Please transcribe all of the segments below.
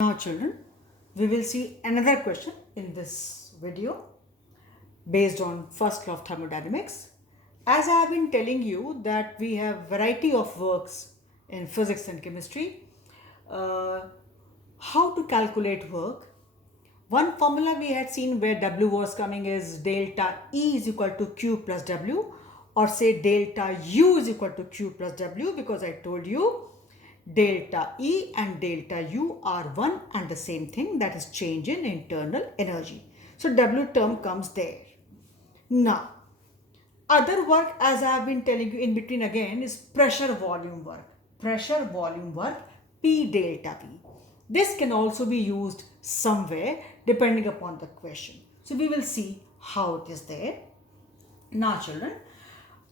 Now children, we will see another question in this video based on first law of thermodynamics. As I have been telling you that we have variety of works in physics and chemistry, how to calculate work. One formula we had seen where W was coming is delta E is equal to Q plus W, or say delta U is equal to Q plus W, because I told you delta E and delta U are one and the same thing, that is change in internal energy. So W term comes there. Now, other work, as I have been telling you in between again, is pressure volume work. Pressure volume work, P delta V. This can also be used somewhere depending upon the question. So we will see how it is there. Now children,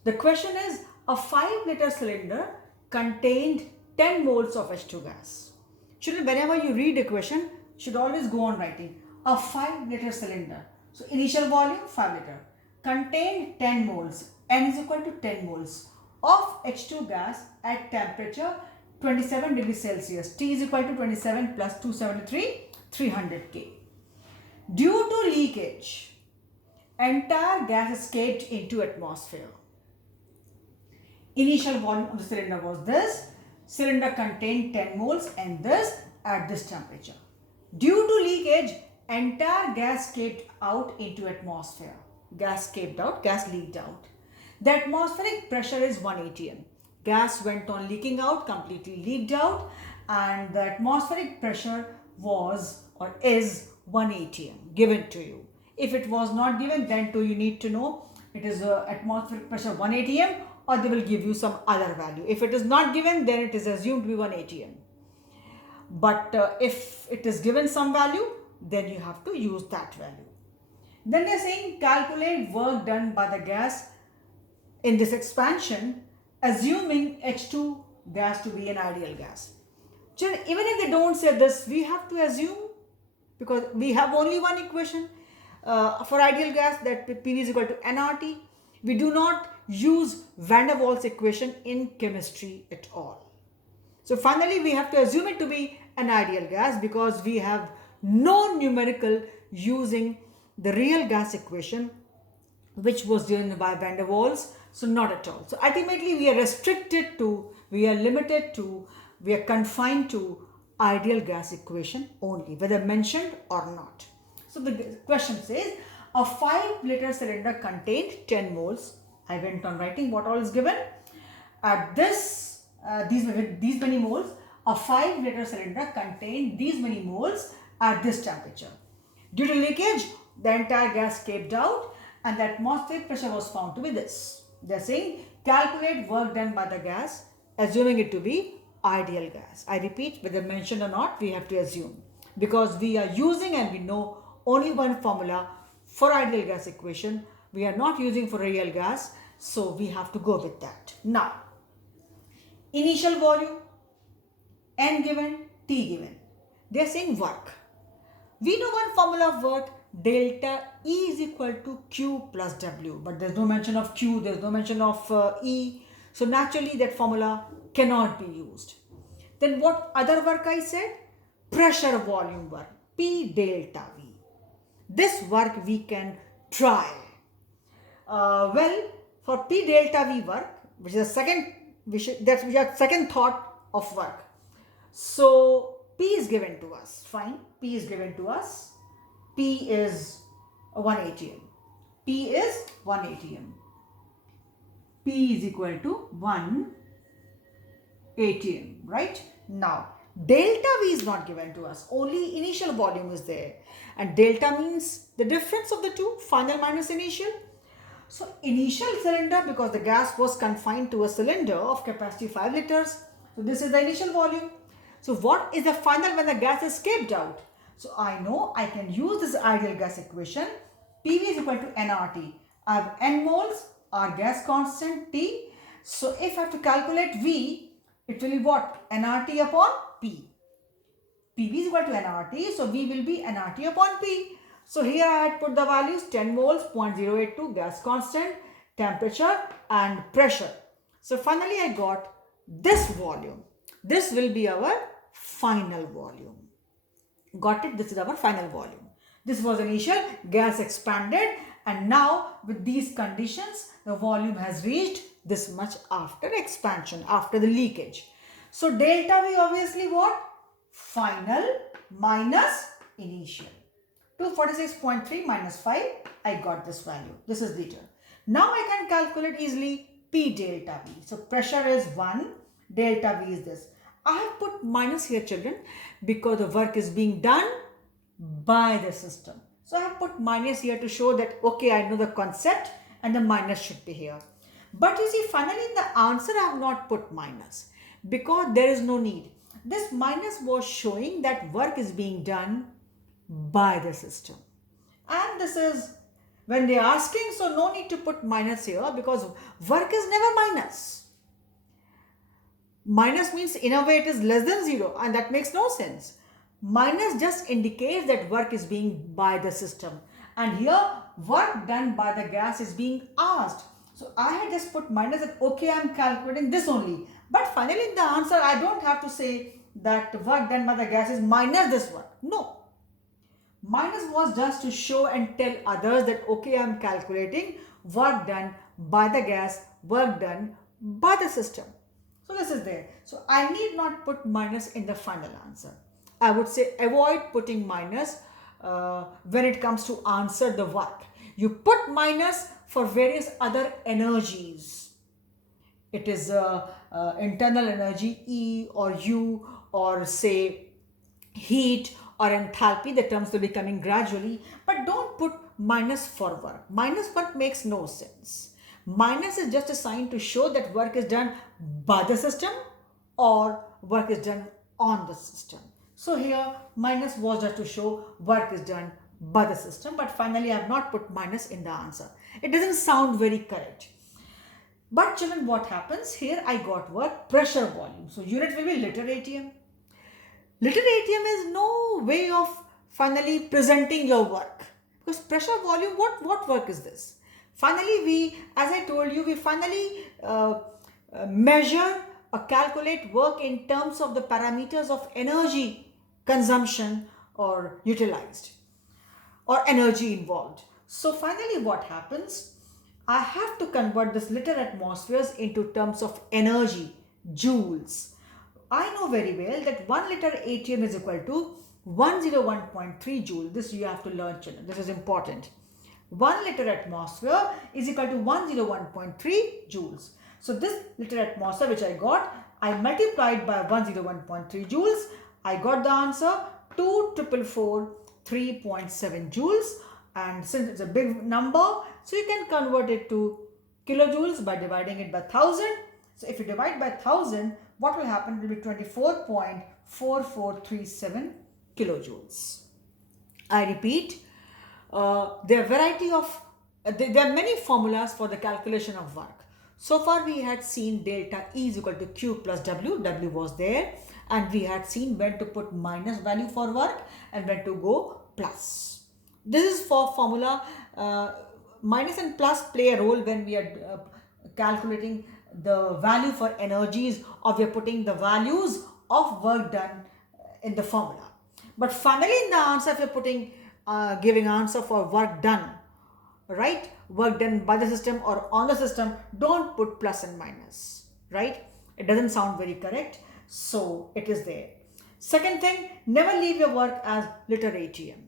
the question is a 5-liter cylinder contained 10 moles of H2 gas. Children, whenever you read a question, you should always go on writing a 5-liter cylinder. So initial volume 5 liter contained 10 moles, N is equal to 10 moles of H2 gas at temperature 27 degrees Celsius. T is equal to 27 plus 273, 300 K. Due to leakage, entire gas escaped into atmosphere. Initial volume of the cylinder was this. Cylinder contained 10 moles and this at this temperature. Due to leakage, entire gas escaped out into atmosphere. Gas escaped out, gas leaked out. The atmospheric pressure is 1 atm. Gas went on leaking out, completely leaked out, and the atmospheric pressure was or is 1 atm given to you. If it was not given, then too you need to know it is atmospheric pressure 1 atm, or they will give you some other value. If it is not given, then it is assumed to be 1 atm. But if it is given some value, then you have to use that value. Then they are saying calculate work done by the gas in this expansion, assuming H2 gas to be an ideal gas. Children, even if they don't say this, we have to assume, because we have only one equation for ideal gas, that PV is equal to nRT. We do not use van der Waals equation in chemistry at all. So finally we have to assume it to be an ideal gas because we have no numerical using the real gas equation which was given by van der Waals. So not at all. So ultimately we are restricted to, we are limited to, we are confined to ideal gas equation only, whether mentioned or not. So the question says a 5-liter cylinder contained 10 moles. I went on writing what all is given. At this, these many moles, a 5-liter cylinder contained these many moles at this temperature. Due to leakage, the entire gas escaped out and the atmospheric pressure was found to be this. They are saying calculate work done by the gas, assuming it to be ideal gas. I repeat, whether mentioned or not, we have to assume, because we are using and we know only one formula for ideal gas equation. We are not using for real gas, so we have to go with that. Now, initial volume, N given, T given. They are saying work. We know one formula of work, delta E is equal to Q plus W, but there is no mention of Q, there is no mention of E. So naturally that formula cannot be used. Then what other work I said? Pressure volume work, P delta V. This work we can try. Well, for P delta V work, which is a second, we have second thought of work. So P is given to us. Fine, P is given to us. P is 1 atm. P is 1 atm. P is equal to 1 atm, right? Now, delta V is not given to us. Only initial volume is there. And delta means the difference of the two, final minus initial. So, initial cylinder, because the gas was confined to a cylinder of capacity 5 liters. So, this is the initial volume. So, what is the final when the gas escaped out? So, I know I can use this ideal gas equation. PV is equal to nRT. I have N moles, our gas constant T. So, if I have to calculate V, it will be what? nRT upon P. PV is equal to nRT. So, V will be nRT upon P. So, here I had put the values 10 moles, 0.082 gas constant, temperature and pressure. So, finally I got this volume. This will be our final volume. Got it? This is our final volume. This was initial, gas expanded, and now with these conditions, the volume has reached this much after expansion, after the leakage. So delta V obviously what? Final minus initial. 246.3 minus 5, I got this value. This is liter. Now I can calculate easily P delta V. So pressure is 1, delta V is this. I have put minus here, children, because the work is being done by the system. So I have put minus here to show that, okay, I know the concept and the minus should be here. But you see, finally in the answer, I have not put minus because there is no need. This minus was showing that work is being done by the system. And this is when they are asking, so no need to put minus here because work is never minus. Minus means in a way it is less than 0, and that makes no sense. Minus just indicates that work is being by the system, and here work done by the gas is being asked. So I had just put minus that okay, I am calculating this only. But finally in the answer I don't have to say that work done by the gas is minus this work. No. Minus was just to show and tell others that okay, I am calculating work done by the gas, work done by the system. So this is there. So I need not put minus in the final answer. I would say avoid putting minus when it comes to answer the work. You put minus for various other energies. It is internal energy E or U, or say heat or enthalpy. The terms will be coming gradually. But don't put minus for work. Minus work makes no sense. Minus is just a sign to show that work is done by the system or work is done on the system. So here minus was just to show work is done by the system, but finally I have not put minus in the answer. It doesn't sound very correct. But children, what happens here? I got work pressure volume. So unit will be liter ATM. Liter ATM is no way of finally presenting your work, because pressure volume, what work is this? Finally, we, as I told you, we finally measure or calculate work in terms of the parameters of energy consumption or utilized or energy involved. So finally what happens? I have to convert this liter atmospheres into terms of energy, joules. I know very well that 1 liter ATM is equal to 101.3 joule. This you have to learn, children. This is important. 1 liter atmosphere is equal to 101.3 joules. So this liter atmosphere which I got, I multiplied by 101.3 joules. I got the answer 2,443.7 joules. And since it's a big number, so you can convert it to kilojoules by dividing it by 1000. So if you divide by 1000, what will happen? It will be 24.4437 kilojoules. I repeat, there are many formulas for the calculation of work. So far we had seen delta E is equal to Q plus W. W was there, and we had seen when to put minus value for work and when to go plus. This is for formula. Minus and plus play a role when we are calculating the value for energies, or we are putting the values of work done in the formula. But finally in the answer, if you are putting giving answer for work done, right, work done by the system or on the system, don't put plus and minus, right? It doesn't sound very correct, so it is there. Second thing, never leave your work as liter ATM.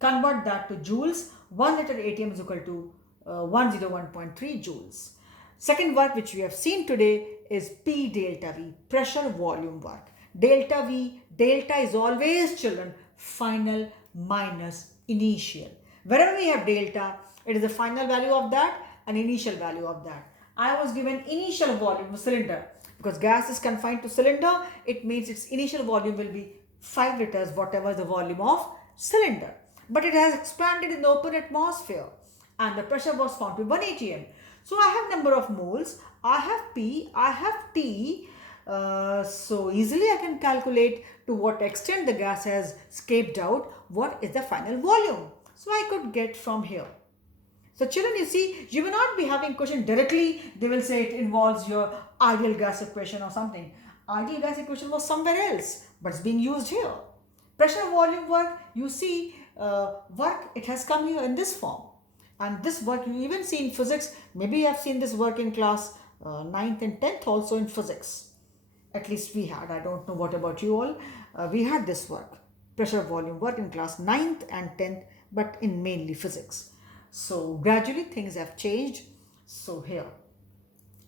Convert that to joules. 1 liter ATM is equal to 101.3 joules. Second work which we have seen today is P delta V, pressure volume work. Delta V, delta is always, children, final minus initial. Wherever we have delta, it is the final value of that and initial value of that. I was given initial volume of cylinder. Because gas is confined to cylinder, it means its initial volume will be 5 liters, whatever the volume of cylinder. But it has expanded in the open atmosphere and the pressure was found to be 1 atm. So I have number of moles, I have P, I have T. So easily I can calculate to what extent the gas has escaped out, what is the final volume. So I could get from here. So children, you see, you will not be having question directly. They will say it involves your ideal gas equation or something. Ideal gas equation was somewhere else, but it's being used here. Pressure volume work, you see work, it has come here in this form. And this work you even see in physics. Maybe you have seen this work in class 9th and 10th also in physics. At least we had. I don't know what about you all. We had this work, pressure volume work in class 9th and 10th, but in mainly physics. So gradually things have changed. So here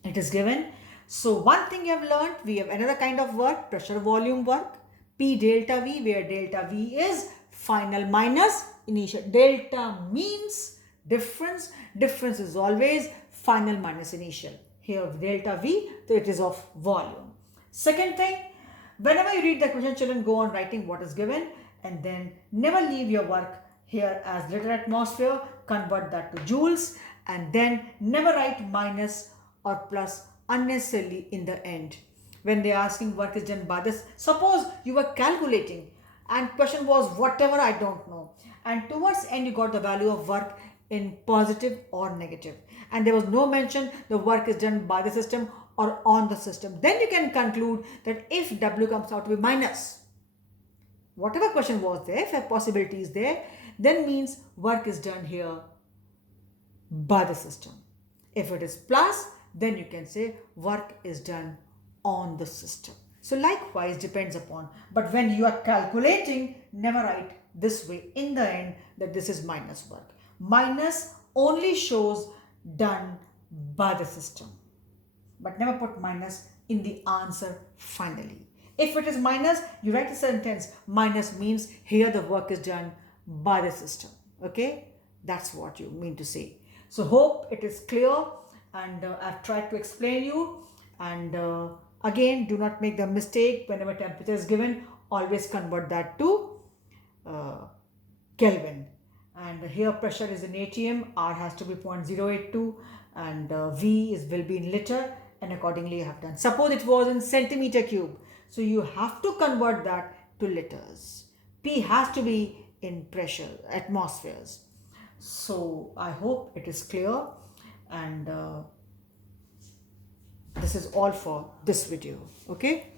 it is given. So one thing you have learned, we have another kind of work, pressure volume work, P delta V, where delta V is final minus initial. Delta means difference. Difference is always final minus initial. Here delta V, so it is of volume. Second thing, whenever you read the question, children, go on writing what is given and then never leave your work here as liter atmosphere, convert that to joules and then never write minus or plus unnecessarily in the end. When they are asking work is done by this, suppose you were calculating and question was whatever, I don't know, and towards end you got the value of work in positive or negative and there was no mention the work is done by the system or on the system, then you can conclude that if W comes out to be minus, whatever question was there, if a possibility is there, then means work is done here by the system. If it is plus, then you can say work is done on the system. So likewise depends upon, but when you are calculating, never write this way in the end that this is minus work. Minus only shows done by the system, but never put minus in the answer finally. If it is minus, you write a sentence, minus means here the work is done by the system. Okay, that's what you mean to say. So hope it is clear and I've tried to explain you. And again, do not make the mistake whenever temperature is given, always convert that to Kelvin. And here pressure is in atm, R has to be 0.082 and V will be in liter, and accordingly you have done. Suppose it was in centimeter cube, so you have to convert that to liters. P has to be in pressure, atmospheres. So I hope it is clear and this is all for this video. Okay.